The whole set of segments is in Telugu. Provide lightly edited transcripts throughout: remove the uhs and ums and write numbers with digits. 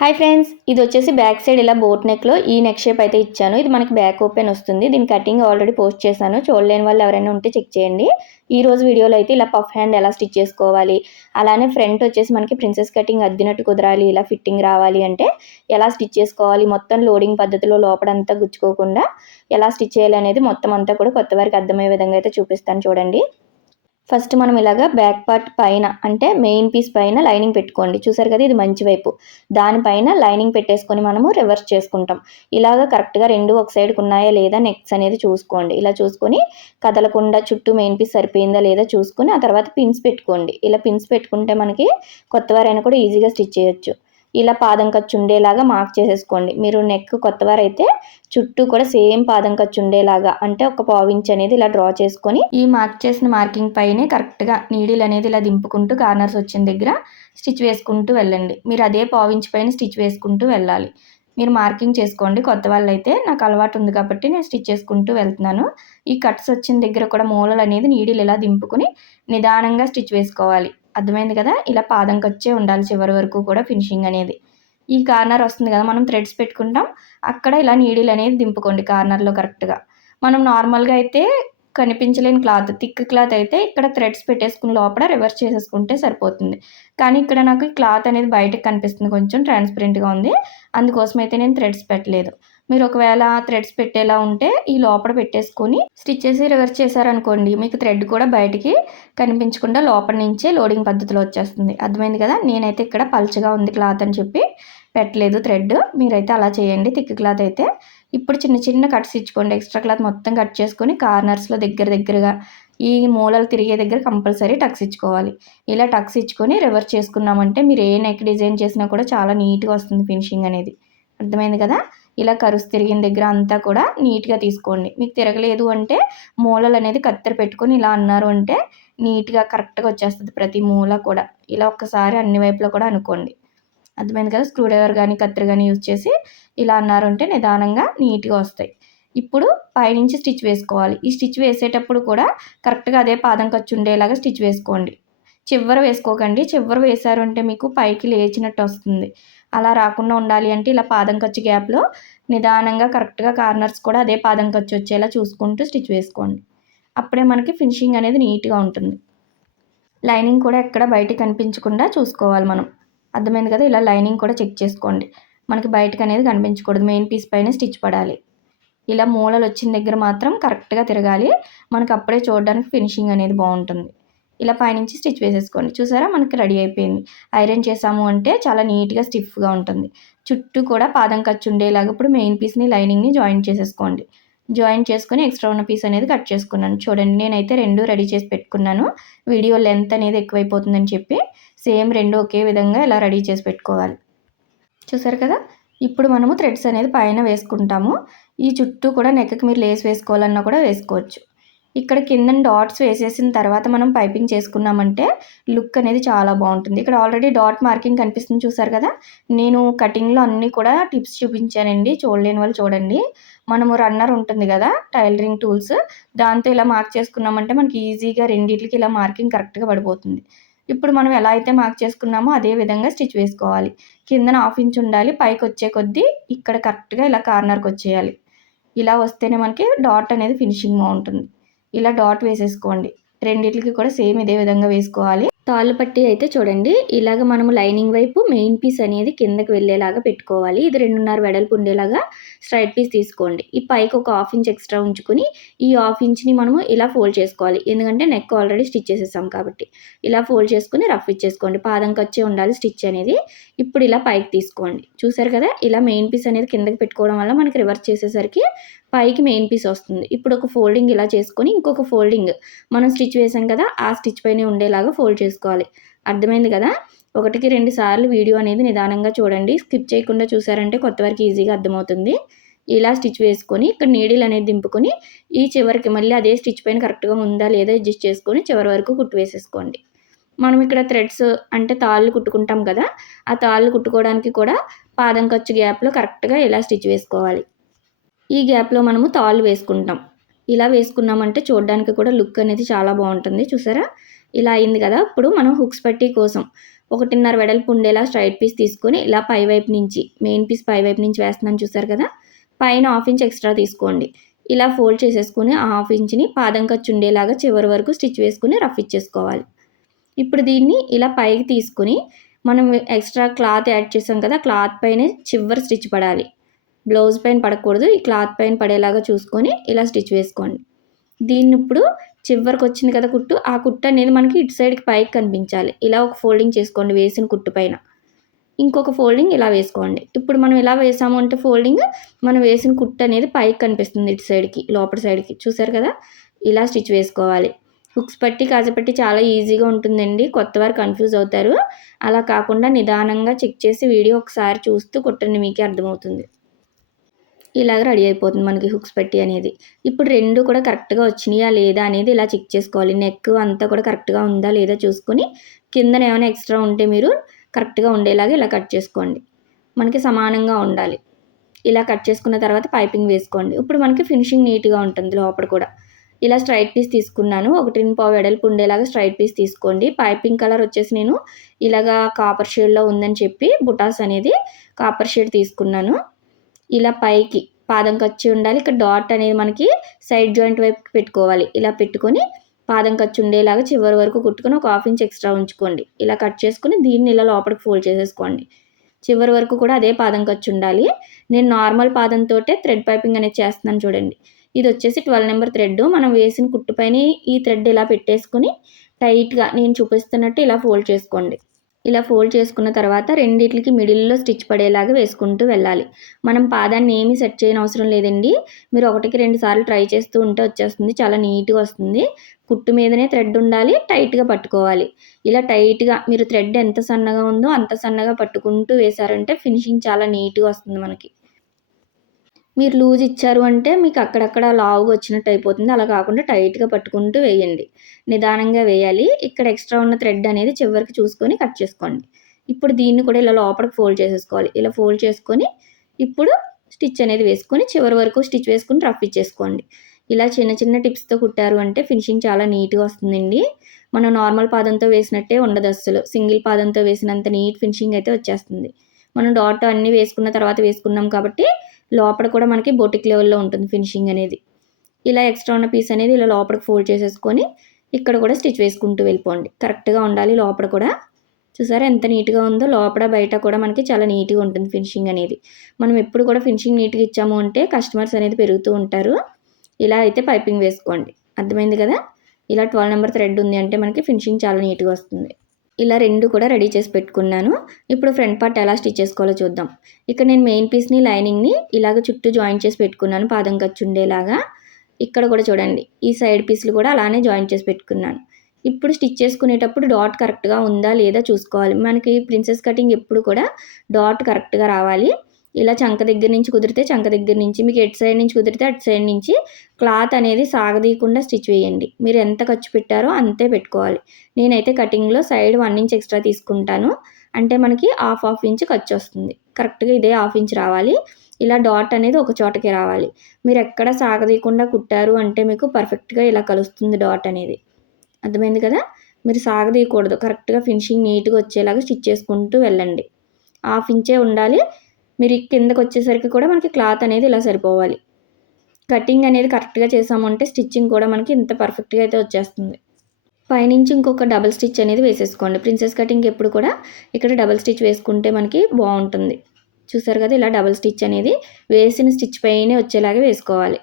హాయ్ ఫ్రెండ్స్, ఇది వచ్చేసి బ్యాక్ సైడ్ ఇలా బోట్ నెక్లో ఈ నెక్ షేప్ అయితే ఇచ్చాను. ఇది మనకి బ్యాక్ ఓపెన్ వస్తుంది. దీని కటింగ్ ఆల్రెడీ పోస్ట్ చేశాను. చూడలేని వాళ్ళు ఎవరైనా ఉంటే చెక్ చేయండి. ఈ రోజు వీడియోలో అయితే ఇలా పఫ్ హ్యాండ్ ఎలా స్టిచ్ చేసుకోవాలి, అలానే ఫ్రంట్ వచ్చేసి మనకి ప్రిన్సెస్ కటింగ్ అద్దినట్టు కుదరాలి, ఇలా ఫిట్టింగ్ రావాలి అంటే ఎలా స్టిచ్ చేసుకోవాలి, మొత్తం లోడింగ్ పద్ధతిలో లోపడంతా గుచ్చుకోకుండా ఎలా స్టిచ్ చేయాలి అనేది మొత్తం అంతా కూడా కొత్త వారికి అర్థమయ్యే విధంగా అయితే చూపిస్తాను చూడండి. ఫస్ట్ మనం ఇలాగా బ్యాక్ పార్ట్ పైన అంటే మెయిన్ పీస్ పైన లైనింగ్ పెట్టుకోండి. చూసారు కదా, ఇది మంచి వైపు. దానిపైన లైనింగ్ పెట్టేసుకొని మనము రివర్స్ చేసుకుంటాం. ఇలాగ కరెక్ట్గా రెండు ఒక సైడ్కి ఉన్నాయా లేదా నెక్స్ అనేది చూసుకోండి. ఇలా చూసుకొని కదలకుండా చుట్టూ మెయిన్ పీస్ సరిపోయిందా లేదా చూసుకొని ఆ తర్వాత పిన్స్ పెట్టుకోండి. ఇలా పిన్స్ పెట్టుకుంటే మనకి కొత్త వారైనా కూడా ఈజీగా స్టిచ్ చేయొచ్చు. ఇలా పాదం ఖర్చు ఉండేలాగా మార్క్ చేసేసుకోండి. మీరు నెక్ కొత్తవారైతే చుట్టూ కూడా సేమ్ పాదం ఖర్చు ఉండేలాగా అంటే ఒక పావించ్ అనేది ఇలా డ్రా చేసుకొని ఈ మార్క్ చేసిన మార్కింగ్ పైనే కరెక్ట్గా నీడిల్ అనేది ఇలా దింపుకుంటూ కార్నర్స్ వచ్చిన దగ్గర స్టిచ్ వేసుకుంటూ వెళ్ళండి. మీరు అదే పావించ్ పైన స్టిచ్ వేసుకుంటూ వెళ్ళాలి. మీరు మార్కింగ్ చేసుకోండి. కొత్త వాళ్ళైతే నాకు అలవాటు ఉంది కాబట్టి నేను స్టిచ్ చేసుకుంటూ వెళ్తున్నాను. ఈ కట్స్ వచ్చిన దగ్గర కూడా మూలలు అనేది నీడిల్ ఇలా దింపుకొని నిదానంగా స్టిచ్ వేసుకోవాలి. అర్థమైంది కదా, ఇలా పాదం ఖర్చే ఉండాలి చివరి వరకు కూడా ఫినిషింగ్ అనేది. ఈ కార్నర్ వస్తుంది కదా, మనం థ్రెడ్స్ పెట్టుకుంటాం, అక్కడ ఇలా నీడిల్ అనేది దింపుకోండి కార్నర్లో కరెక్ట్గా. మనం నార్మల్గా అయితే కనిపించలేని క్లాత్, థిక్ క్లాత్ అయితే ఇక్కడ థ్రెడ్స్ పెట్టేసుకుని లోపల రివర్స్ చేసేసుకుంటే సరిపోతుంది. కానీ ఇక్కడ నాకు ఈ క్లాత్ అనేది బయటకు కనిపిస్తుంది, కొంచెం ట్రాన్స్పరెంట్గా ఉంది, అందుకోసం అయితే నేను థ్రెడ్స్ పెట్టలేదు. మీరు ఒకవేళ థ్రెడ్స్ పెట్టేలా ఉంటే ఈ లోపల పెట్టేసుకొని స్టిచ్ చేసి రివర్స్ చేశారనుకోండి, మీకు థ్రెడ్ కూడా బయటికి కనిపించకుండా లోపల నుంచే లోడింగ్ పద్ధతిలో వచ్చేస్తుంది. అర్థమైంది కదా, నేనైతే ఇక్కడ పల్చగా ఉంది క్లాత్ అని చెప్పి పెట్టలేదు థ్రెడ్. మీరైతే అలా చేయండి థిక్ క్లాత్ అయితే. ఇప్పుడు చిన్న చిన్న కట్స్ ఇచ్చుకోండి. ఎక్స్ట్రా క్లాత్ మొత్తం కట్ చేసుకొని కార్నర్స్లో దగ్గరగా ఈ మూలలు తిరిగే దగ్గర కంపల్సరీ టక్స్ ఇచ్చుకోవాలి. ఇలా టక్స్ ఇచ్చుకొని రివర్స్ చేసుకున్నామంటే మీరు ఏ నెక్ డిజైన్ చేసినా కూడా చాలా నీట్గా వస్తుంది ఫినిషింగ్ అనేది. అర్థమైంది కదా, ఇలా కరుసు తిరిగిన దగ్గర అంతా కూడా నీట్గా తీసుకోండి. మీకు తిరగలేదు అంటే మూలలు అనేది కత్తెర పెట్టుకొని ఇలా అన్నారు అంటే నీట్గా కరెక్ట్గా వచ్చేస్తుంది ప్రతి మూల కూడా. ఇలా ఒక్కసారి అన్ని వైపులో కూడా అనుకోండి. అర్థమైంది కదా, స్క్రూ డ్రైవర్ కానీ కత్తెర కానీ యూజ్ చేసి ఇలా అన్నారు అంటే నిదానంగా నీట్గా వస్తాయి. ఇప్పుడు పైనుంచి స్టిచ్ వేసుకోవాలి. ఈ స్టిచ్ వేసేటప్పుడు కూడా కరెక్ట్గా అదే పాదం ఖర్చు ఉండేలాగా స్టిచ్ వేసుకోండి. చివర వేసుకోకండి. చివర వేశారు అంటే మీకు పైకి లేచినట్టు వస్తుంది. అలా రాకుండా ఉండాలి అంటే ఇలా పాదం ఖర్చు గ్యాప్లో నిదానంగా కరెక్ట్గా కార్నర్స్ కూడా అదే పాదం ఖర్చు వచ్చేలా చూసుకుంటూ స్టిచ్ వేసుకోండి. అప్పుడే మనకి ఫినిషింగ్ అనేది నీట్గా ఉంటుంది. లైనింగ్ కూడా ఎక్కడ బయటికి కనిపించకుండా చూసుకోవాలి మనం. అర్థమైంది కదా, ఇలా లైనింగ్ కూడా చెక్ చేసుకోండి. మనకి బయటకు అనేది కనిపించకూడదు, మెయిన్ పీస్ పైన స్టిచ్ పడాలి. ఇలా మూలలు వచ్చిన దగ్గర మాత్రం కరెక్ట్గా తిరగాలి. మనకు అప్పుడే చూడడానికి ఫినిషింగ్ అనేది బాగుంటుంది. ఇలా పైనుంచి స్టిచ్ వేసేసుకోండి. చూసారా, మనకి రెడీ అయిపోయింది. ఐరన్ చేసాము అంటే చాలా నీట్గా స్టిఫ్గా ఉంటుంది. చుట్టూ కూడా పాదం ఖర్చు ఉండేలాగా ఇప్పుడు మెయిన్ పీస్ని లైనింగ్ని జాయిన్ చేసేసుకోండి. జాయిన్ చేసుకొని ఎక్స్ట్రా ఉన్న పీస్ అనేది కట్ చేసుకున్నాను. చూడండి, నేనైతే రెండు రెడీ చేసి పెట్టుకున్నాను. వీడియో లెంత్ అనేది ఎక్కువైపోతుందని చెప్పి సేమ్ రెండు ఒకే విధంగా ఇలా రెడీ చేసి పెట్టుకోవాలి. చూసారు కదా, ఇప్పుడు మనము థ్రెడ్స్ అనేది పైన వేసుకుంటాము. ఈ చుట్టూ కూడా నెక్కి మీరు లేస్ వేసుకోవాలన్నా కూడా వేసుకోవచ్చు. ఇక్కడ కింద డాట్స్ వేసేసిన తర్వాత మనం పైపింగ్ చేసుకున్నామంటే లుక్ అనేది చాలా బాగుంటుంది. ఇక్కడ ఆల్రెడీ డాట్ మార్కింగ్ కనిపిస్తుంది చూసారు కదా, నేను కటింగ్లో అన్నీ కూడా టిప్స్ చూపించానండి. చూడలేని వాళ్ళు చూడండి. మనము రన్నర్ ఉంటుంది కదా, టైలరింగ్ టూల్స్, దాంతో ఇలా మార్క్ చేసుకున్నామంటే మనకి ఈజీగా రెండింటికి ఇలా మార్కింగ్ కరెక్ట్గా పడిపోతుంది. ఇప్పుడు మనం ఎలా అయితే మార్క్ చేసుకున్నామో అదే విధంగా స్టిచ్ వేసుకోవాలి. కిందన 1/2 ఇంచ్ ఉండాలి, పైకి వచ్చే కొద్దీ ఇక్కడ కరెక్ట్గా ఇలా కార్నర్కి వచ్చేయాలి. ఇలా వస్తేనే మనకి డాట్ అనేది ఫినిషింగ్ బాగుంటుంది. ఇలా డాట్ వేసేసుకోండి. రెండిట్లకి కూడా సేమ్ ఇదే విధంగా వేసుకోవాలి. తాళ్ళు పట్టి అయితే చూడండి, ఇలాగ మనము లైనింగ్ వైపు మెయిన్ పీస్ అనేది కిందకి వెళ్ళేలాగా పెట్టుకోవాలి. ఇది 2.5 వెడల్పు ఉండేలాగా స్ట్రైట్ పీస్ తీసుకోండి. ఈ పైకి ఒక 1/2 ఇంచ్ ఎక్స్ట్రా ఉంచుకొని ఈ 1/2 ఇంచ్ని మనము ఇలా ఫోల్డ్ చేసుకోవాలి. ఎందుకంటే నెక్ ఆల్రెడీ స్టిచ్ చేసేసాం కాబట్టి ఇలా ఫోల్డ్ చేసుకుని రఫ్ ఇచ్చేసుకోండి. పాదం ఖర్చే ఉండాలి స్టిచ్ అనేది. ఇప్పుడు ఇలా పైకి తీసుకోండి. చూసారు కదా, ఇలా మెయిన్ పీస్ అనేది కిందకి పెట్టుకోవడం వల్ల మనకి రివర్స్ చేసేసరికి పైకి మెయిన్ పీస్ వస్తుంది. ఇప్పుడు ఒక ఫోల్డింగ్ ఇలా చేసుకొని ఇంకొక ఫోల్డింగ్ మనం స్టిచ్ వేసాం కదా, ఆ స్టిచ్ పైన ఉండేలాగా ఫోల్డ్ చేసుకోవాలి. అర్థమైంది కదా, 1కి 2 సార్లు వీడియో అనేది నిదానంగా చూడండి. స్కిప్ చేయకుండా చూసారంటే కొత్త వరకు ఈజీగా అర్థమవుతుంది. ఇలా స్టిచ్ వేసుకొని ఇక్కడ నీడిల్ అనేది దింపుకొని ఈ చివరికి మళ్ళీ అదే స్టిచ్ పైన కరెక్ట్గా ఉందా లేదా అడ్జస్ట్ చేసుకొని చివరి వరకు కుట్టు వేసేసుకోండి. మనం ఇక్కడ థ్రెడ్స్ అంటే తాళ్ళు కుట్టుకుంటాం కదా, ఆ తాళ్ళు కుట్టుకోవడానికి కూడా పాదం ఖర్చు గ్యాప్లో కరెక్ట్గా ఇలా స్టిచ్ వేసుకోవాలి. ఈ గ్యాప్లో మనము తాళ్ళు వేసుకుంటాం. ఇలా వేసుకున్నామంటే చూడడానికి కూడా లుక్ అనేది చాలా బాగుంటుంది. చూసారా, ఇలా అయింది కదా. ఇప్పుడు మనం హుక్స్ పట్టీ కోసం 1.5 వెడల్పు ఉండేలా స్ట్రైట్ పీస్ తీసుకొని ఇలా పై వైపు నుంచి మెయిన్ పీస్ పై వైపు నుంచి వేస్తున్నాను చూసారు కదా, పైన 1/2 ఇంచ్ ఎక్స్ట్రా తీసుకోండి. ఇలా ఫోల్డ్ చేసేసుకుని ఆ 1/2 ఇంచ్ని పాదం ఖర్చు ఉండేలాగా చివరి వరకు స్టిచ్ వేసుకుని రఫ్ ఇచ్చేసుకోవాలి. ఇప్పుడు దీన్ని ఇలా పైకి తీసుకుని మనం ఎక్స్ట్రా క్లాత్ యాడ్ చేసాం కదా, క్లాత్ పైన చివరి స్టిచ్ పడాలి. బ్లౌజ్ పైన పడకూడదు, ఈ క్లాత్ పైన పడేలాగా చూసుకొని ఇలా స్టిచ్ వేసుకోండి. దీన్ని ఇప్పుడు చివరికి వచ్చింది కదా కుట్టు, ఆ కుట్టు అనేది మనకి ఇటు సైడ్కి పైకి కనిపించాలి. ఇలా ఒక ఫోల్డింగ్ చేసుకోండి వేసిన కుట్టు పైన, ఇంకొక ఫోల్డింగ్ ఇలా వేసుకోండి. ఇప్పుడు మనం ఇలా వేసాము అంటే ఫోల్డింగ్ మనం వేసిన కుట్టు అనేది పైకి కనిపిస్తుంది ఇటు సైడ్కి, లోపల సైడ్కి. చూసారు కదా, ఇలా స్టిచ్ వేసుకోవాలి. హుక్స్ పట్టి కాజపట్టి చాలా ఈజీగా ఉంటుందండి, కొత్త వారు కన్ఫ్యూజ్ అవుతారు. అలా కాకుండా నిదానంగా చెక్ చేసి వీడియో ఒకసారి చూస్తూ కుట్టండి, మీకే అర్థమవుతుంది. ఇలాగ రెడీ అయిపోతుంది మనకి హుక్స్ పట్టి అనేది. ఇప్పుడు 2 కూడా కరెక్ట్గా వచ్చినాయా లేదా అనేది ఇలా చెక్ చేసుకోవాలి. నెక్ అంతా కూడా కరెక్ట్గా ఉందా లేదా చూసుకొని కిందన ఏమైనా ఎక్స్ట్రా ఉంటే మీరు కరెక్ట్గా ఉండేలాగా ఇలా కట్ చేసుకోండి. మనకి సమానంగా ఉండాలి. ఇలా కట్ చేసుకున్న తర్వాత పైపింగ్ వేసుకోండి. ఇప్పుడు మనకి ఫినిషింగ్ నీట్గా ఉంటుంది లోపల కూడా. ఇలా స్ట్రైట్ పీస్ తీసుకున్నాను, 1.5 వెడల్పు ఉండేలాగా స్ట్రైట్ పీస్ తీసుకోండి. పైపింగ్ కలర్ వచ్చేసి నేను ఇలాగా కాపర్ షేడ్లో ఉందని చెప్పి బుటాస్ అనేది కాపర్ షేడ్ తీసుకున్నాను. ఇలా పైకి పాదం ఖర్చు ఉండాలి. ఇక్కడ డాట్ అనేది మనకి సైడ్ జాయింట్ వైపుకి పెట్టుకోవాలి. ఇలా పెట్టుకొని పాదం ఖర్చు ఉండేలాగా చివరి వరకు కుట్టుకొని ఒక 1/2 ఇంచ్ ఎక్స్ట్రా ఉంచుకోండి. ఇలా కట్ చేసుకుని దీన్ని ఇలా లోపలికి ఫోల్డ్ చేసేసుకోండి. చివరి వరకు కూడా అదే పాదం ఖర్చు ఉండాలి. నేను నార్మల్ పాదంతో థ్రెడ్ పైపింగ్ అనేది చేస్తున్నాను చూడండి. ఇది వచ్చేసి 12 నెంబర్ థ్రెడ్. మనం వేసిన కుట్టు పైన ఈ థ్రెడ్ ఇలా పెట్టేసుకొని టైట్గా నేను చూపిస్తున్నట్టు ఇలా ఫోల్డ్ చేసుకోండి. ఇలా ఫోల్డ్ చేసుకున్న తర్వాత రెండిట్లకి మిడిల్లో స్టిచ్ పడేలాగా వేసుకుంటూ వెళ్ళాలి. మనం పాదాన్ని ఏమీ సెట్ చేయని అవసరం లేదండి. మీరు 1కి 2 సార్లు ట్రై చేస్తూ ఉంటే వచ్చేస్తుంది, చాలా నీట్గా వస్తుంది. కుట్టు మీదనే థ్రెడ్ ఉండాలి, టైట్గా పట్టుకోవాలి. ఇలా టైట్గా మీరు థ్రెడ్ ఎంత సన్నగా ఉందో అంత సన్నగా పట్టుకుంటూ వేశారంటే ఫినిషింగ్ చాలా నీట్గా వస్తుంది మనకి. మీరు లూజ్ ఇచ్చారు అంటే మీకు అక్కడక్కడ లావుగా వచ్చినట్టు అయిపోతుంది. అలా కాకుండా టైట్గా పట్టుకుంటూ వేయండి. నిదానంగా వేయాలి. ఇక్కడ ఎక్స్ట్రా ఉన్న థ్రెడ్ అనేది చివరికి చూసుకొని కట్ చేసుకోండి. ఇప్పుడు దీన్ని కూడా ఇలా లోపలికి ఫోల్డ్ చేసేసుకోవాలి. ఇలా ఫోల్డ్ చేసుకొని ఇప్పుడు స్టిచ్ అనేది వేసుకొని చివరి వరకు స్టిచ్ వేసుకొని రఫ్ ఇచ్చేసుకోండి. ఇలా చిన్న చిన్న టిప్స్తో కుట్టారు అంటే ఫినిషింగ్ చాలా నీట్గా వస్తుందండి. మనం నార్మల్ పాదంతో వేసినట్టే ఉండదు అస్సలు. సింగిల్ పాదంతో వేసినంత నీట్ ఫినిషింగ్ అయితే వచ్చేస్తుంది. మనం డాట్ అన్నీ వేసుకున్న తర్వాత వేసుకున్నాం కాబట్టి లోపల కూడా మనకి బొటిక్ లెవెల్లో ఉంటుంది ఫినిషింగ్ అనేది. ఇలా ఎక్స్ట్రా ఉన్న పీస్ అనేది ఇలా లోపలికి ఫోల్డ్ చేసేసుకొని ఇక్కడ కూడా స్టిచ్ వేసుకుంటూ వెళ్ళిపోండి. కరెక్ట్గా ఉండాలి లోపల కూడా. చూసారా ఎంత నీట్గా ఉందో, లోపల బయట కూడా మనకి చాలా నీట్గా ఉంటుంది ఫినిషింగ్ అనేది. మనం ఎప్పుడు కూడా ఫినిషింగ్ నీట్గా ఇచ్చాము అంటే కస్టమర్స్ అనేది పెరుగుతూ ఉంటారు. ఇలా అయితే పైపింగ్ వేసుకోండి. అర్థమైంది కదా, ఇలా 12 నెంబర్ థ్రెడ్ ఉంది అంటే మనకి ఫినిషింగ్ చాలా నీట్గా వస్తుంది. ఇలా 2 కూడా రెడీ చేసి పెట్టుకున్నాను. ఇప్పుడు ఫ్రంట్ పార్ట్ ఎలా స్టిచ్ చేసుకోవాలో చూద్దాం. ఇక్కడ నేను మెయిన్ పీస్ని లైనింగ్ని ఇలాగ చుట్టూ జాయింట్ చేసి పెట్టుకున్నాను పాదం ఖర్చు ఉండేలాగా. ఇక్కడ కూడా చూడండి ఈ సైడ్ పీస్లు కూడా అలానే జాయింట్ చేసి పెట్టుకున్నాను. ఇప్పుడు స్టిచ్ చేసుకునేటప్పుడు డాట్ కరెక్ట్గా ఉందా లేదా చూసుకోవాలి. మనకి ప్రిన్సెస్ కటింగ్ ఎప్పుడు కూడా డాట్ కరెక్ట్గా రావాలి. ఇలా చంక దగ్గర నుంచి కుదిరితే చంక దగ్గర నుంచి, మీకు ఎటు సైడ్ నుంచి కుదిరితే అటు సైడ్ నుంచి క్లాత్ అనేది సాగదీయకుండా స్టిచ్ వేయండి. మీరు ఎంత ఖర్చు పెట్టారో అంతే పెట్టుకోవాలి. నేనైతే కటింగ్లో సైడ్ 1 ఇంచ్ ఎక్స్ట్రా తీసుకుంటాను. అంటే మనకి హాఫ్ ఇంచ్ ఖర్చు వస్తుంది. కరెక్ట్గా ఇదే 1/2 ఇంచ్ రావాలి. ఇలా డాట్ అనేది ఒక చోటకే రావాలి. మీరు ఎక్కడ సాగదీయకుండా కుట్టారు అంటే మీకు పర్ఫెక్ట్గా ఇలా కలుస్తుంది డాట్ అనేది. అర్థమైంది కదా, మీరు సాగదీయకూడదు. కరెక్ట్గా ఫినిషింగ్ నీట్గా వచ్చేలాగా స్టిచ్ చేసుకుంటూ వెళ్ళండి. 1/2 ఇంచే ఉండాలి. మీరు కిందకు వచ్చేసరికి కూడా మనకి క్లాత్ అనేది ఇలా సరిపోవాలి. కటింగ్ అనేది కరెక్ట్గా చేసామంటే స్టిచ్చింగ్ కూడా మనకి ఇంత పర్ఫెక్ట్గా అయితే వచ్చేస్తుంది. పైనుంచి ఇంకొక డబుల్ స్టిచ్ అనేది వేసేసుకోండి. ప్రిన్సెస్ కటింగ్ ఎప్పుడు కూడా ఇక్కడ డబుల్ స్టిచ్ వేసుకుంటే మనకి బాగుంటుంది. చూసారు కదా, ఇలా డబుల్ స్టిచ్ అనేది వేసిన స్టిచ్ పైనే వచ్చేలాగా వేసుకోవాలి.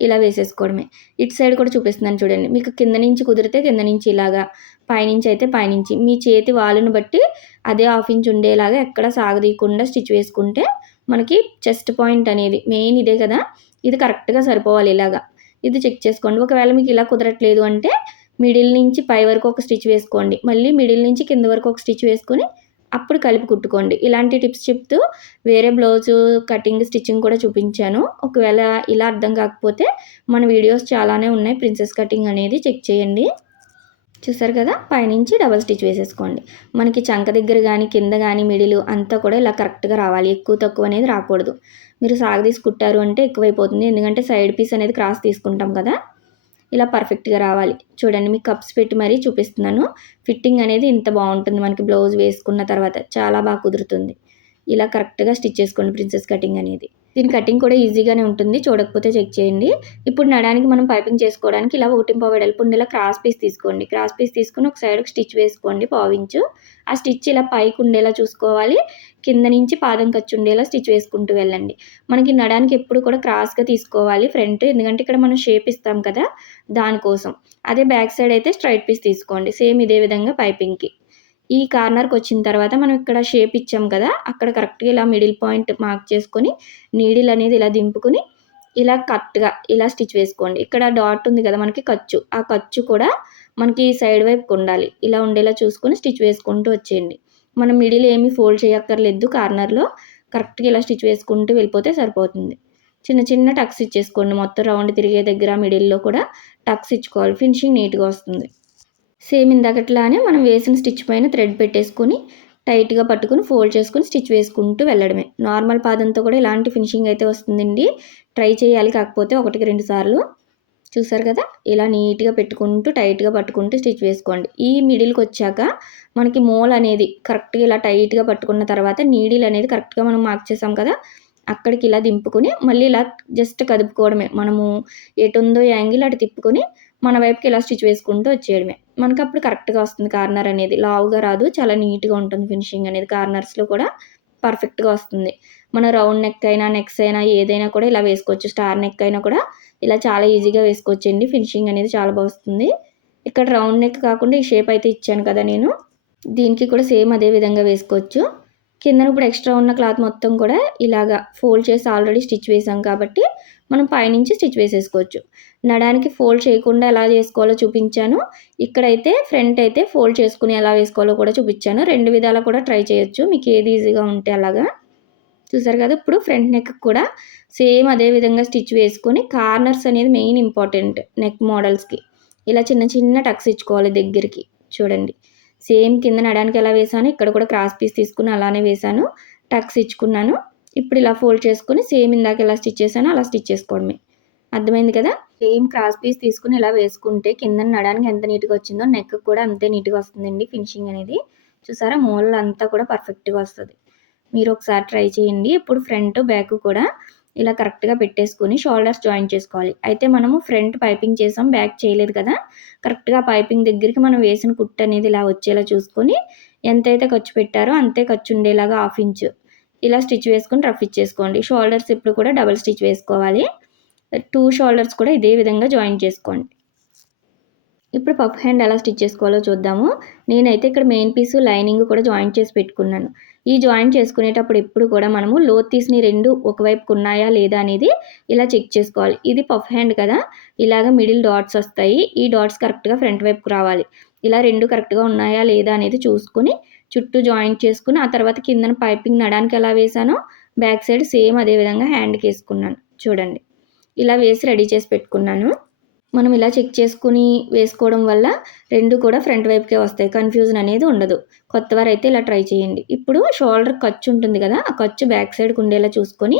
ఇలా వేసేసుకోవడమే. ఇటు సైడ్ కూడా చూపిస్తున్నాను చూడండి. మీకు కింద నుంచి కుదిరితే కింద నుంచి ఇలాగా, పైనుంచి అయితే పైనుంచి మీ చేతి వాలును బట్టి అదే 1/2 ఇంచ్ ఉండేలాగా ఎక్కడ సాగదీయకుండా స్టిచ్ వేసుకుంటే మనకి చెస్ట్ పాయింట్ అనేది మెయిన్ ఇదే కదా, ఇది కరెక్ట్గా సరిపోవాలి. ఇలాగా ఇది చెక్ చేసుకోండి. ఒకవేళ మీకు ఇలా కుదరట్లేదు అంటే మిడిల్ నుంచి పై వరకు ఒక స్టిచ్ వేసుకోండి. మళ్ళీ మిడిల్ నుంచి కింద వరకు ఒక స్టిచ్ వేసుకొని అప్పుడు కలిపి కుట్టుకోండి. ఇలాంటి టిప్స్ చెప్తూ వేరే బ్లౌజు కటింగ్ స్టిచ్చింగ్ కూడా చూపించాను. ఒకవేళ ఇలా అర్థం కాకపోతే మన వీడియోస్ చాలానే ఉన్నాయి, ప్రిన్సెస్ కటింగ్ అనేది చెక్ చేయండి. చూసారు కదా, పైనుంచి డబల్ స్టిచ్ వేసేసుకోండి. మనకి చంక దగ్గర కానీ కింద కానీ మిడిల్ అంతా కూడా ఇలా కరెక్ట్గా రావాలి. ఎక్కువ తక్కువ అనేది రాకూడదు. మీరు సాగదీసి కుట్టారు అంటే ఎక్కువైపోతుంది, ఎందుకంటే సైడ్ పీస్ అనేది క్రాస్ తీసుకుంటాం కదా. ఇలా పర్ఫెక్ట్గా రావాలి. చూడండి మీకు కప్స్ పెట్టి మరీ చూపిస్తున్నాను. ఫిట్టింగ్ అనేది ఇంత బాగుంటుంది మనకి బ్లౌజ్ వేసుకున్న తర్వాత చాలా బాగా కుదురుతుంది. ఇలా కరెక్ట్గా స్టిచ్ చేసుకోండి ప్రిన్సెస్ కటింగ్ అనేది. దీని కటింగ్ కూడా ఈజీగానే ఉంటుంది. చూడకపోతే చెక్ చేయండి. ఇప్పుడు నడానికి మనం పైపింగ్ చేసుకోవడానికి ఇలా 1.5 వెడల్పు ఉండేలా క్రాస్ పీస్ తీసుకోండి. క్రాస్ పీస్ తీసుకొని ఒక సైడ్కి స్టిచ్ వేసుకోండి పావించు. ఆ స్టిచ్ ఇలా పైకి ఉండేలా చూసుకోవాలి. కింద నుంచి పాదం ఖర్చు ఉండేలా స్టిచ్ వేసుకుంటూ వెళ్ళండి. మనకి నడానికి ఎప్పుడు కూడా క్రాస్గా తీసుకోవాలి ఫ్రంట్, ఎందుకంటే ఇక్కడ మనం షేప్ ఇస్తాం కదా దానికోసం. అదే బ్యాక్ సైడ్ అయితే స్ట్రైట్ పీస్ తీసుకోండి. సేమ్ ఇదే విధంగా పైపింగ్కి. ఈ కార్నర్కి వచ్చిన తర్వాత మనం ఇక్కడ షేప్ ఇచ్చాం కదా, అక్కడ కరెక్ట్గా ఇలా మిడిల్ పాయింట్ మార్క్ చేసుకొని నీడిల్ అనేది ఇలా దింపుకొని ఇలా కరెక్ట్గా ఇలా స్టిచ్ వేసుకోండి. ఇక్కడ డాట్ ఉంది కదా మనకి ఖర్చు, ఆ ఖర్చు కూడా మనకి సైడ్ వైపుకి ఉండాలి. ఇలా ఉండేలా చూసుకొని స్టిచ్ వేసుకుంటూ వచ్చేయండి. మనం మిడిల్ ఏమీ ఫోల్డ్ చేయక్కర్లేదు. కార్నర్లో కరెక్ట్గా ఇలా స్టిచ్ వేసుకుంటూ వెళ్ళిపోతే సరిపోతుంది. చిన్న చిన్న టక్స్ ఇచ్చేసుకోండి. మొత్తం రౌండ్ తిరిగే దగ్గర మిడిల్లో కూడా టక్స్ ఇచ్చుకోవాలి. ఫినిషింగ్ నీట్గా వస్తుంది. సేమ్ ఇందాకట్లానే మనం వేసిన స్టిచ్ పైన థ్రెడ్ పెట్టేసుకొని టైట్గా పట్టుకొని ఫోల్డ్ చేసుకొని స్టిచ్ వేసుకుంటూ వెళ్ళడమే. నార్మల్ పాదంతో కూడా ఇలాంటి ఫినిషింగ్ అయితే వస్తుందండి. ట్రై చేయాలి, కాకపోతే 1-2 సార్లు. చూసారు కదా, ఇలా నీట్గా పెట్టుకుంటూ టైట్గా పట్టుకుంటూ స్టిచ్ వేసుకోండి. ఈ మిడిల్కి వచ్చాక మనకి మోల్ అనేది కరెక్ట్గా ఇలా టైట్గా పట్టుకున్న తర్వాత నీడిల్ అనేది కరెక్ట్గా మనం మార్క్ చేసాం కదా, అక్కడికి ఇలా దింపుకొని మళ్ళీ ఇలా జస్ట్ కదుపుకోవడమే. మనము ఎటు ఉందో యాంగిల్ అటు తిప్పుకొని మన వైపుకి ఇలా స్టిచ్ వేసుకుంటూ వచ్చేయడమే. మనకు అప్పుడు కరెక్ట్గా వస్తుంది. కార్నర్ అనేది లావుగా రాదు, చాలా నీట్గా ఉంటుంది ఫినిషింగ్ అనేది. కార్నర్స్లో కూడా పర్ఫెక్ట్గా వస్తుంది. మన రౌండ్ నెక్ అయినా నెక్స్ అయినా ఏదైనా కూడా ఇలా వేసుకోవచ్చు. స్టార్ నెక్ అయినా కూడా ఇలా చాలా ఈజీగా వేసుకోవచ్చండి. ఫినిషింగ్ అనేది చాలా బాగా వస్తుంది. ఇక్కడ రౌండ్ నెక్ కాకుండా ఈ షేప్ అయితే ఇచ్చాను కదా నేను, దీనికి కూడా సేమ్ అదే విధంగా వేసుకోవచ్చు. కిందన ఇప్పుడు ఎక్స్ట్రా ఉన్న క్లాత్ మొత్తం కూడా ఇలాగా ఫోల్డ్ చేసి ఆల్రెడీ స్టిచ్ వేసాం కాబట్టి మనం పైనుంచి స్టిచ్ వేసేసుకోవచ్చు. నడానికి ఫోల్డ్ చేయకుండా ఎలా చేసుకోవాలో చూపించాను. ఇక్కడైతే ఫ్రంట్ అయితే ఫోల్డ్ చేసుకుని ఎలా వేసుకోవాలో కూడా చూపించాను. 2 విధాలా కూడా ట్రై చేయొచ్చు, మీకు ఏది ఈజీగా ఉంటే అలాగా. చూసారు కదా, ఇప్పుడు ఫ్రంట్ నెక్ కూడా సేమ్ అదే విధంగా స్టిచ్ వేసుకొని కార్నర్స్ అనేది మెయిన్ ఇంపార్టెంట్ నెక్ మోడల్స్కి. ఇలా చిన్న చిన్న టక్స్ ఇచ్చుకోవాలి దగ్గరికి. చూడండి, సేమ్ కింద నడానికి ఎలా వేసాను, ఇక్కడ కూడా క్రాస్ పీస్ తీసుకుని అలానే వేసాను, టక్స్ ఇచ్చుకున్నాను. ఇప్పుడు ఇలా ఫోల్డ్ చేసుకుని సేమ్ ఇందాక ఎలా స్టిచ్ చేశానో అలా స్టిచ్ చేసుకోవడమే. అర్థమైంది కదా. సేమ్ క్రాస్ పీస్ తీసుకుని ఇలా వేసుకుంటే కింద నడానికి ఎంత నీట్గా వచ్చిందో నెక్ కూడా అంతే నీట్గా వస్తుందండి ఫినిషింగ్ అనేది. చూసారా, మూలలు అంతా కూడా పర్ఫెక్ట్గా వస్తుంది. మీరు ఒకసారి ట్రై చేయండి. ఇప్పుడు ఫ్రంట్ బ్యాక్ కూడా ఇలా కరెక్ట్గా పెట్టేసుకొని షోల్డర్స్ జాయిన్ చేసుకోవాలి. అయితే మనము ఫ్రంట్ పైపింగ్ చేసాం, బ్యాక్ చేయలేదు కదా. కరెక్ట్గా పైపింగ్ దగ్గరికి మనం వేసిన కుట్టు అనేది ఇలా వచ్చేలా చూసుకొని ఎంతైతే ఖర్చు పెట్టారో అంతే ఖర్చు ఉండేలాగా 1/2 ఇంచ్ ఇలా స్టిచ్ వేసుకొని రఫ్ ఇచ్చేసుకోండి. షోల్డర్స్ ఇప్పుడు కూడా డబుల్ స్టిచ్ వేసుకోవాలి. 2 షోల్డర్స్ కూడా ఇదే విధంగా జాయిన్ చేసుకోండి. ఇప్పుడు పఫ్ హ్యాండ్ ఎలా స్టిచ్ చేసుకోవాలో చూద్దాము. నేనైతే ఇక్కడ మెయిన్ పీసు లైనింగ్ కూడా జాయింట్ చేసి పెట్టుకున్నాను. ఈ జాయింట్ చేసుకునేటప్పుడు ఎప్పుడు కూడా మనము లోత్ తీసిన 2 ఒకవైపుకు ఉన్నాయా లేదా అనేది ఇలా చెక్ చేసుకోవాలి. ఇది పఫ్ హ్యాండ్ కదా, ఇలాగ మిడిల్ డాట్స్ వస్తాయి. ఈ డాట్స్ కరెక్ట్గా ఫ్రంట్ వైపుకు రావాలి. ఇలా 2 కరెక్ట్గా ఉన్నాయా లేదా అనేది చూసుకొని చుట్టూ జాయింట్ చేసుకుని ఆ తర్వాత కిందన పైపింగ్ నడానికి ఎలా వేసానో బ్యాక్ సైడ్ సేమ్ అదే విధంగా హ్యాండ్కి వేసుకున్నాను. చూడండి, ఇలా వేసి రెడీ చేసి పెట్టుకున్నాను. మనం ఇలా చెక్ చేసుకుని వేసుకోవడం వల్ల 2 కూడా ఫ్రంట్ వైపుకే వస్తాయి. కన్ఫ్యూజన్ అనేది ఉండదు. కొత్తవారైతే ఇలా ట్రై చేయండి. ఇప్పుడు షోల్డర్ ఖర్చు ఉంటుంది కదా, ఆ ఖర్చు బ్యాక్ సైడ్కి ఉండేలా చూసుకొని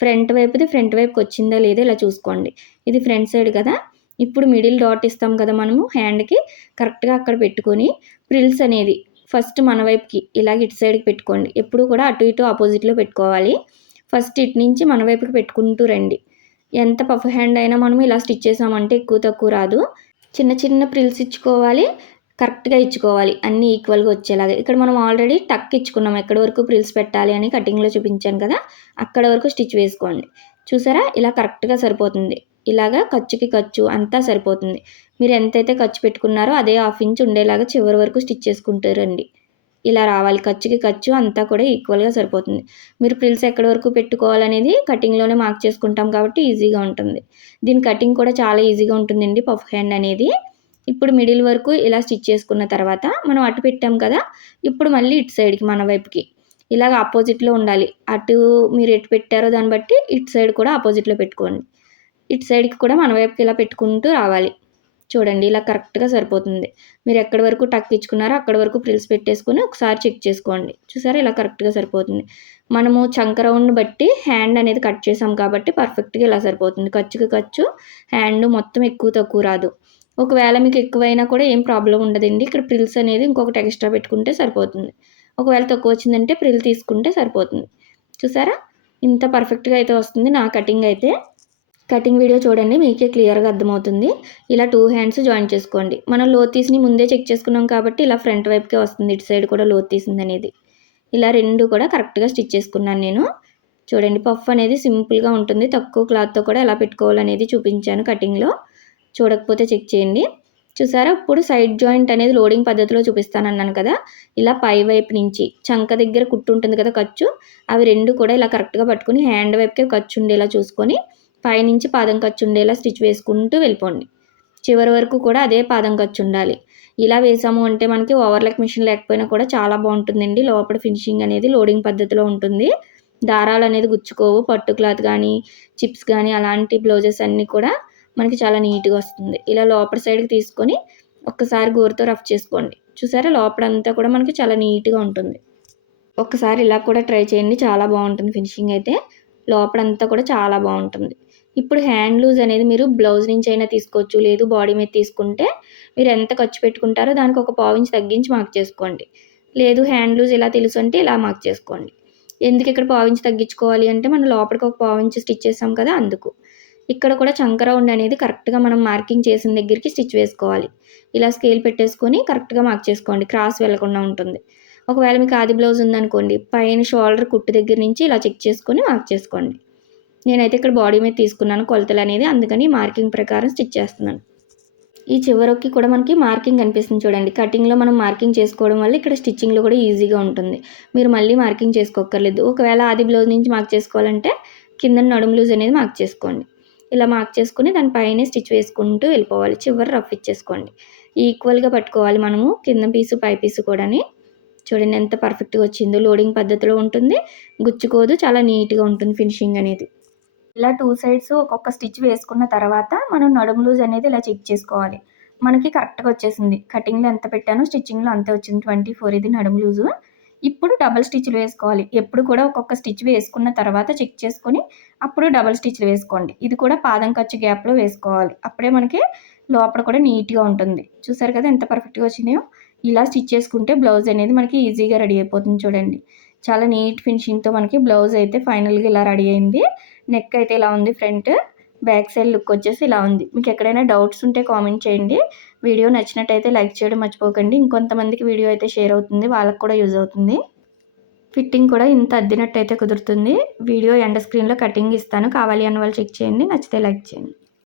ఫ్రంట్ వైపుకి వచ్చిందా లేదా ఇలా చూసుకోండి. ఇది ఫ్రంట్ సైడ్ కదా. ఇప్పుడు మిడిల్ డాట్ ఇస్తాం కదా మనము హ్యాండ్కి, కరెక్ట్గా అక్కడ పెట్టుకొని ప్రిల్స్ అనేది ఫస్ట్ మన వైపుకి ఇలాగ ఇటు సైడ్కి పెట్టుకోండి. ఎప్పుడు కూడా అటు ఇటు ఆపోజిట్లో పెట్టుకోవాలి. ఫస్ట్ ఇటు నుంచి మన వైపుకి పెట్టుకుంటూ రండి. ఎంత పఫ్ హ్యాండ్ అయినా మనం ఇలా స్టిచ్ చేసామంటే ఎక్కువ తక్కువ రాదు. చిన్న చిన్న ప్రిల్స్ ఇచ్చుకోవాలి, కరెక్ట్గా ఇచ్చుకోవాలి, అన్నీ ఈక్వల్గా వచ్చేలాగా. ఇక్కడ మనం ఆల్రెడీ టక్ ఇచ్చుకున్నాం. ఎక్కడి వరకు ప్రిల్స్ పెట్టాలి అని కటింగ్లో చూపించాను కదా, అక్కడ వరకు స్టిచ్ వేసుకోండి. చూసారా, ఇలా కరెక్ట్గా సరిపోతుంది. ఇలాగా ఖర్చుకి ఖర్చు అంతా సరిపోతుంది. మీరు ఎంతైతే ఖర్చు పెట్టుకున్నారో అదే 1/2 ఇంచ్ ఉండేలాగా చివరి వరకు స్టిచ్ చేసుకుంటూ రండి. ఇలా రావాలి. ఖర్చుకి ఖర్చు అంతా కూడా ఈక్వల్గా సరిపోతుంది. మీరు ప్రిల్స్ ఎక్కడి వరకు పెట్టుకోవాలనేది కటింగ్లోనే మార్క్ చేసుకుంటాం కాబట్టి ఈజీగా ఉంటుంది. దీని కటింగ్ కూడా చాలా ఈజీగా ఉంటుందండి పఫ్ హ్యాండ్ అనేది. ఇప్పుడు మిడిల్ వరకు ఇలా స్టిచ్ చేసుకున్న తర్వాత మనం అటు పెట్టాం కదా, ఇప్పుడు మళ్ళీ ఇటు సైడ్కి మన వైపుకి ఇలాగ ఆపోజిట్లో ఉండాలి. అటు మీరు ఎటు పెట్టారో దాన్ని బట్టి ఇటు సైడ్ కూడా ఆపోజిట్లో పెట్టుకోండి. ఇటు సైడ్కి కూడా మన వైపుకి ఇలా పెట్టుకుంటూ రావాలి. చూడండి, ఇలా కరెక్ట్గా సరిపోతుంది. మీరు ఎక్కడి వరకు టక్ ఇచ్చుకున్నారో అక్కడి వరకు ప్రిల్స్ పెట్టేసుకొని ఒకసారి చెక్ చేసుకోండి. చూసారా, ఇలా కరెక్ట్గా సరిపోతుంది. మనము చంక రౌండ్ని బట్టి హ్యాండ్ అనేది కట్ చేసాం కాబట్టి పర్ఫెక్ట్గా ఇలా సరిపోతుంది. ఖర్చుకి ఖర్చు, హ్యాండ్ మొత్తం ఎక్కువ తక్కువ రాదు. ఒకవేళ మీకు ఎక్కువైనా కూడా ఏం ప్రాబ్లం ఉండదండి. ఇక్కడ ప్రిల్స్ అనేది ఇంకొకటి ఎక్స్ట్రా పెట్టుకుంటే సరిపోతుంది. ఒకవేళ తక్కువ వచ్చిందంటే ప్రిల్ తీసుకుంటే సరిపోతుంది. చూసారా ఇంత పర్ఫెక్ట్గా అయితే వస్తుంది నా కటింగ్ అయితే. కటింగ్ వీడియో చూడండి, మీకే క్లియర్గా అర్థమవుతుంది. ఇలా 2 హ్యాండ్స్ జాయిన్ చేసుకోండి. మనం లోతు తీసిని ముందే చెక్ చేసుకున్నాం కాబట్టి ఇలా ఫ్రంట్ వైపుకే వస్తుంది. ఇటు సైడ్ కూడా లోతు తీసింది అనేది. ఇలా 2 కూడా కరెక్ట్గా స్టిచ్ చేసుకున్నాను నేను. చూడండి పఫ్ అనేది సింపుల్గా ఉంటుంది. తక్కువ క్లాత్తో కూడా ఎలా పెట్టుకోవాలనేది చూపించాను కటింగ్లో. చూడకపోతే చెక్ చేయండి. చూసారా ఇప్పుడు సైడ్ జాయింట్ అనేది లోడింగ్ పద్ధతిలో చూపిస్తానన్నాను కదా. ఇలా పై వైపు నుంచి చంక దగ్గర కుట్టు ఉంటుంది కదా ఖర్చు, అవి 2 కూడా ఇలా కరెక్ట్గా పట్టుకుని హ్యాండ్ వైపుకే ఖర్చు ఉండేలా చూసుకొని పైనుంచి పాదం ఖర్చు ఉండేలా స్టిచ్ వేసుకుంటూ వెళ్ళిపోండి. చివరి వరకు కూడా అదే పాదం ఖర్చు ఉండాలి. ఇలా వేసాము అంటే మనకి ఓవర్లాక్ మిషన్ లేకపోయినా కూడా చాలా బాగుంటుందండి. లోపల ఫినిషింగ్ అనేది లోడింగ్ పద్ధతిలో ఉంటుంది. దారాలు అనేది గుచ్చుకోవు. పట్టు క్లాత్ కానీ చిప్స్ కానీ అలాంటి బ్లౌజెస్ అన్నీ కూడా మనకి చాలా నీట్గా వస్తుంది. ఇలా లోపల సైడ్కి తీసుకొని ఒక్కసారి గోరుతో రఫ్ చేసుకోండి. చూసారా లోపలంతా కూడా మనకి చాలా నీట్గా ఉంటుంది. ఒక్కసారి ఇలా కూడా ట్రై చేయండి, చాలా బాగుంటుంది ఫినిషింగ్ అయితే. లోపలంతా కూడా చాలా బాగుంటుంది. ఇప్పుడు హ్యాండ్ లూజ్ అనేది మీరు బ్లౌజ్ నుంచి అయినా తీసుకోవచ్చు, లేదు బాడీ మీద తీసుకుంటే మీరు ఎంత ఖర్చు పెట్టుకుంటారో దానికి ఒక పావించి తగ్గించి మార్క్ చేసుకోండి. లేదు హ్యాండ్ లూజ్ ఇలా తెలుసు అంటే ఇలా మార్క్ చేసుకోండి. ఎందుకు ఇక్కడ పావించి తగ్గించుకోవాలి అంటే మనం లోపలికి ఒక పావించి స్టిచ్ చేసాం కదా అందుకు. ఇక్కడ కూడా చంక రౌండ్ అనేది కరెక్ట్గా మనం మార్కింగ్ చేసిన దగ్గరికి స్టిచ్ వేసుకోవాలి. ఇలా స్కేల్ పెట్టేసుకొని కరెక్ట్గా మార్క్ చేసుకోండి, క్రాస్ వెళ్లకుండా ఉంటుంది. ఒకవేళ మీకు ఆది బ్లౌజ్ ఉందనుకోండి, పైన షోల్డర్ కుట్టు దగ్గర నుంచి ఇలా చెక్ చేసుకొని మార్క్ చేసుకోండి. నేనైతే ఇక్కడ బాడీ మీద తీసుకున్నాను కొలతలు అనేది, అందుకని మార్కింగ్ ప్రకారం స్టిచ్ చేస్తున్నాను. ఈ చివరికి కూడా మనకి మార్కింగ్ కనిపిస్తుంది చూడండి. కటింగ్లో మనం మార్కింగ్ చేసుకోవడం వల్ల ఇక్కడ స్టిచ్చింగ్లో కూడా ఈజీగా ఉంటుంది. మీరు మళ్ళీ మార్కింగ్ చేసుకోక్కర్లేదు. ఒకవేళ ఆది బ్లౌజ్ నుంచి మార్క్ చేసుకోవాలంటే కింద నడుము లూజ్ అనేది మార్క్ చేసుకోండి. ఇలా మార్క్ చేసుకుని దానిపైనే స్టిచ్ వేసుకుంటూ వెళ్ళిపోవాలి. చివరి రఫ్ ఇచ్చేసుకోండి. ఈక్వల్గా పట్టుకోవాలి మనము కింద పీసు పై పీసు కూడాని. చూడండి ఎంత పర్ఫెక్ట్గా వచ్చిందో. లోడింగ్ పద్ధతిలో ఉంటుంది, గుచ్చుకోదు, చాలా నీట్గా ఉంటుంది ఫినిషింగ్ అనేది. ఇలా 2 సైడ్స్ ఒక్కొక్క స్టిచ్ వేసుకున్న తర్వాత మనం నడుము లూజ్ అనేది ఇలా చెక్ చేసుకోవాలి. మనకి కరెక్ట్గా వచ్చేసింది. కటింగ్లో ఎంత పెట్టానో స్టిచ్చింగ్లో అంతే వచ్చింది. 24 ఇది నడుము లూజు. ఇప్పుడు డబల్ స్టిచ్లు వేసుకోవాలి. ఎప్పుడు కూడా ఒక్కొక్క స్టిచ్ వేసుకున్న తర్వాత చెక్ చేసుకొని అప్పుడు డబల్ స్టిచ్లు వేసుకోండి. ఇది కూడా పాదం ఖర్చు గ్యాప్లో వేసుకోవాలి. అప్పుడే మనకి లోపల కూడా నీట్గా ఉంటుంది. చూసారు కదా ఎంత పర్ఫెక్ట్గా వచ్చినాయో. ఇలా స్టిచ్ చేసుకుంటే బ్లౌజ్ అనేది మనకి ఈజీగా రెడీ అయిపోతుంది చూడండి. చాలా నీట్ ఫినిషింగ్తో మనకి బ్లౌజ్ అయితే ఫైనల్గా ఇలా రెడీ అయింది. నెక్ అయితే ఇలా ఉంది ఫ్రంట్, బ్యాక్ సైడ్ లుక్ వచ్చేసి ఇలా ఉంది. మీకు ఎక్కడైనా డౌట్స్ ఉంటే కామెంట్ చేయండి. వీడియో నచ్చినట్టయితే లైక్ చేయడం మర్చిపోకండి. ఇంకొంతమందికి వీడియో అయితే షేర్ అవుతుంది, వాళ్ళకి కూడా యూజ్ అవుతుంది. ఫిట్టింగ్ కూడా ఇంత అద్దినట్టయితే కుదురుతుంది. వీడియో ఎండ్ స్క్రీన్లో కటింగ్ ఇస్తాను, కావాలి అన్న వాళ్ళు చెక్ చేయండి. నచ్చితే లైక్ చేయండి.